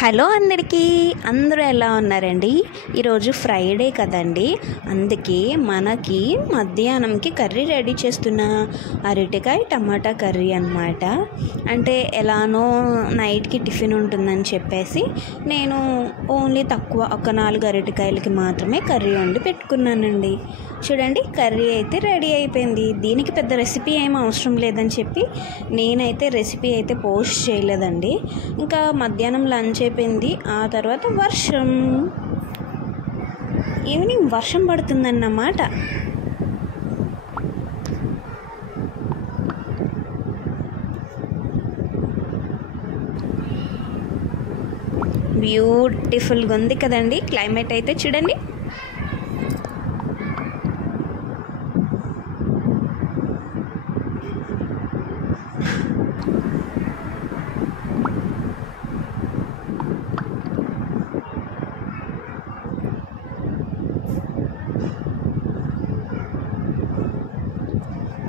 Hello అందరికీ, అందరూ ఎలా ఉన్నారండి? ఈరోజు ఫ్రైడే కదండి, అందుకే మనకి మధ్యాహ్నంకి కర్రీ రెడీ చేస్తున్నా. అరటికాయ టమాటా కర్రీ అన్నమాట. అంటే ఎలానో నైట్కి టిఫిన్ ఉంటుందని చెప్పేసి నేను ఓన్లీ తక్కువ ఒక 4 అరటికాయలకి మాత్రమే కర్రీ వండి పెట్టుకున్నానండి. చూడండి, కర్రీ అయితే రెడీ అయిపోయింది. దీనికి పెద్ద రెసిపీ ఏం అవసరం లేదని చెప్పి నేనైతే రెసిపీ అయితే పోస్ట్ చేయలేదండి. ఇంకా మధ్యాహ్నం లంచ్ అయిపోయింది. ఆ తర్వాత ఈవినింగ్ వర్షం పడుతుందన్నమాట. బ్యూటిఫుల్గా ఉంది కదండి క్లైమేట్ అయితే. చూడండి,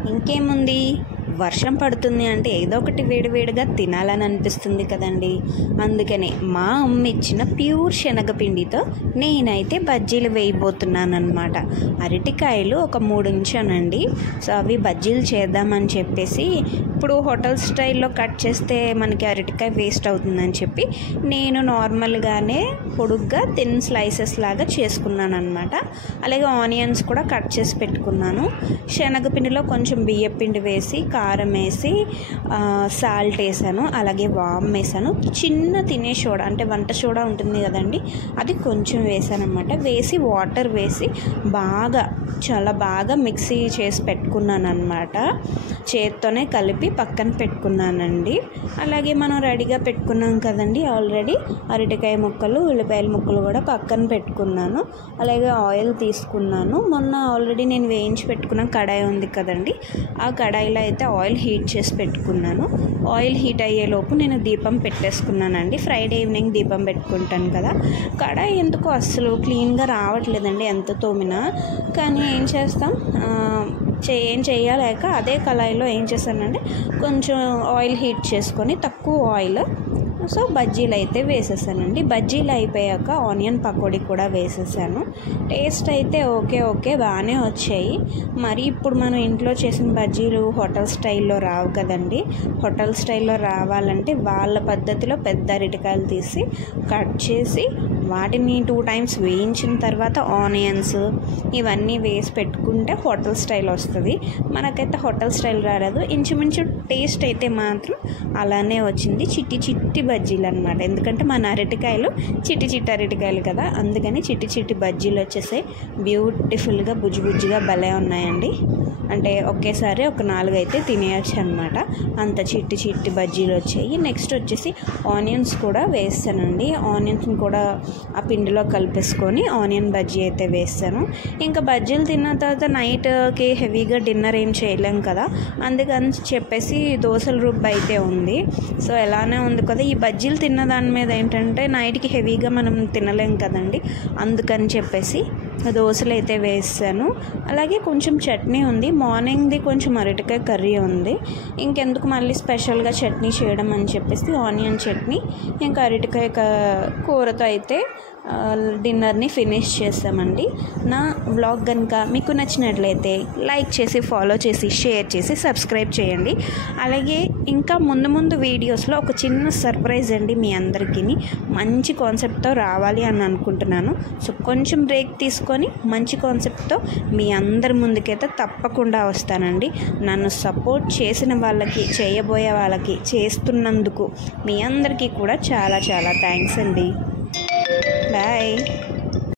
ఇంకేముంది, వర్షం పడుతుంది అంటే ఏదో ఒకటి వేడివేడిగా తినాలని అనిపిస్తుంది కదండి. అందుకనే మా అమ్మ ఇచ్చిన ప్యూర్ శనగపిండితో నేనైతే బజ్జీలు వేయబోతున్నాను అనమాట. అరటికాయలు ఒక 3 ఉంచానండి. సో అవి బజ్జీలు చేద్దామని చెప్పేసి, ఇప్పుడు హోటల్ స్టైల్లో కట్ చేస్తే మనకి అరటికాయ వేస్ట్ అవుతుందని చెప్పి నేను నార్మల్గానే పొడుగ్గా థిన్ స్లైసెస్ లాగా చేసుకున్నాను అనమాట. అలాగే ఆనియన్స్ కూడా కట్ చేసి పెట్టుకున్నాను. శనగపిండిలో కొంచెం బియ్యపిండి వేసి, కారం వేసి, సాల్ట్ వేసాను, అలాగే వామ్ వేసాను, చిన్న తినే సోడా అంటే వంట సోడా ఉంటుంది కదండి, అది కొంచెం వేసాను అనమాట. వేసి వాటర్ వేసి చాలా బాగా మిక్సీ చేసి పెట్టుకున్నాను అనమాట. చేత్తోనే కలిపి పక్కన పెట్టుకున్నానండి. అలాగే మనం రెడీగా పెట్టుకున్నాం కదండి ఆల్రెడీ అరటికాయ ముక్కలు, ఉల్లిపాయల ముక్కలు కూడా పక్కన పెట్టుకున్నాను. అలాగే ఆయిల్ తీసుకున్నాను. మొన్న ఆల్రెడీ నేను వేయించి పెట్టుకున్న కడాయి ఉంది కదండి, ఆ కడాయిలో అయితే ఆయిల్ హీట్ చేసి పెట్టుకున్నాను. ఆయిల్ హీట్ అయ్యేలోపు నేను దీపం పెట్టేసుకున్నానండి. ఫ్రైడే ఈవినింగ్ దీపం పెట్టుకుంటాను కదా. కడాయి ఎందుకో అస్సలు క్లీన్గా రావట్లేదండి ఎంత తోమినా. కానీ ఏం చేస్తాం, ఏం చేయలేక అదే కళాయిలో ఏం చేశానంటే కొంచెం ఆయిల్ హీట్ చేసుకొని, తక్కువ ఆయిల్, సో బజ్జీలు అయితే వేసేసానండి. బజ్జీలు అయిపోయాక ఆనియన్ పకోడీ కూడా వేసేసాను. టేస్ట్ అయితే ఓకే బాగానే వచ్చాయి. మరి ఇప్పుడు మనం ఇంట్లో చేసిన బజ్జీలు హోటల్ స్టైల్లో రావు కదండి. హోటల్ స్టైల్లో రావాలంటే వాళ్ళ పద్ధతిలో పెద్ద అరటికాయలు తీసి కట్ చేసి వాటిని 2 times వేయించిన తర్వాత ఆనియన్స్ ఇవన్నీ వేసి పెట్టుకుంటే హోటల్ స్టైల్ వస్తుంది. మనకైతే హోటల్ స్టైల్ రాలేదు. ఇంచుమించు టేస్ట్ అయితే మాత్రం అలానే వచ్చింది. చిట్టి బజ్జీలు అనమాట. ఎందుకంటే మన అరటికాయలు చిట్టి అరటికాయలు కదా, అందుకని చిట్టి బజ్జీలు వచ్చేసాయి. బ్యూటిఫుల్గా బుజ్జిగా భలే ఉన్నాయండి. అంటే ఒకేసారి ఒక 4 అయితే తినేయచ్చు అనమాట. అంత చిట్టి బజ్జీలు వచ్చాయి. నెక్స్ట్ వచ్చేసి ఆనియన్స్ కూడా వేస్తానండి. ఆనియన్స్ని కూడా ఆ పిండిలో కలిపేసుకొని ఆనియన్ బజ్జీ అయితే వేస్తాను. ఇంకా బజ్జీలు తిన్న తర్వాత నైట్కి హెవీగా డిన్నర్ ఏం చేయలేం కదా, అందుకని చెప్పేసి దోశల రుబ్బు అయితే ఉంది. సో ఎలానే ఉంది కదా, ఈ బజ్జీలు తిన్న దాని మీద ఏంటంటే నైట్కి హెవీగా మనం తినలేం కదండి, అందుకని చెప్పేసి దోశలు అయితే వేసాను. అలాగే కొంచెం చట్నీ ఉంది. మార్నింగ్ది కొంచెం అరటికాయ కర్రీ ఉంది. ఇంకెందుకు మళ్ళీ స్పెషల్గా చట్నీ చేయడం అని చెప్పేసి ఆనియన్ చట్నీ ఇంకా అరటికాయ కూరతో అయితే డిన్నర్ని ఫినిష్ చేస్తామండి. నా వ్లాగ్ కనుక మీకు నచ్చినట్లయితే లైక్ చేసి, ఫాలో చేసి, షేర్ చేసి, సబ్స్క్రైబ్ చేయండి. అలాగే ఇంకా ముందు వీడియోస్లో ఒక చిన్న సర్ప్రైజ్ అండి మీ అందరికీ. మంచి కాన్సెప్ట్తో రావాలి అని అనుకుంటున్నాను. సో కొంచెం బ్రేక్ తీసుకొని మంచి కాన్సెప్ట్తో మీ అందరి ముందుకైతే తప్పకుండా వస్తానండి. నన్ను సపోర్ట్ చేసిన వాళ్ళకి, చేయబోయే వాళ్ళకి, చేస్తున్నందుకు మీ అందరికీ కూడా చాలా థ్యాంక్స్ అండి. బాయ్.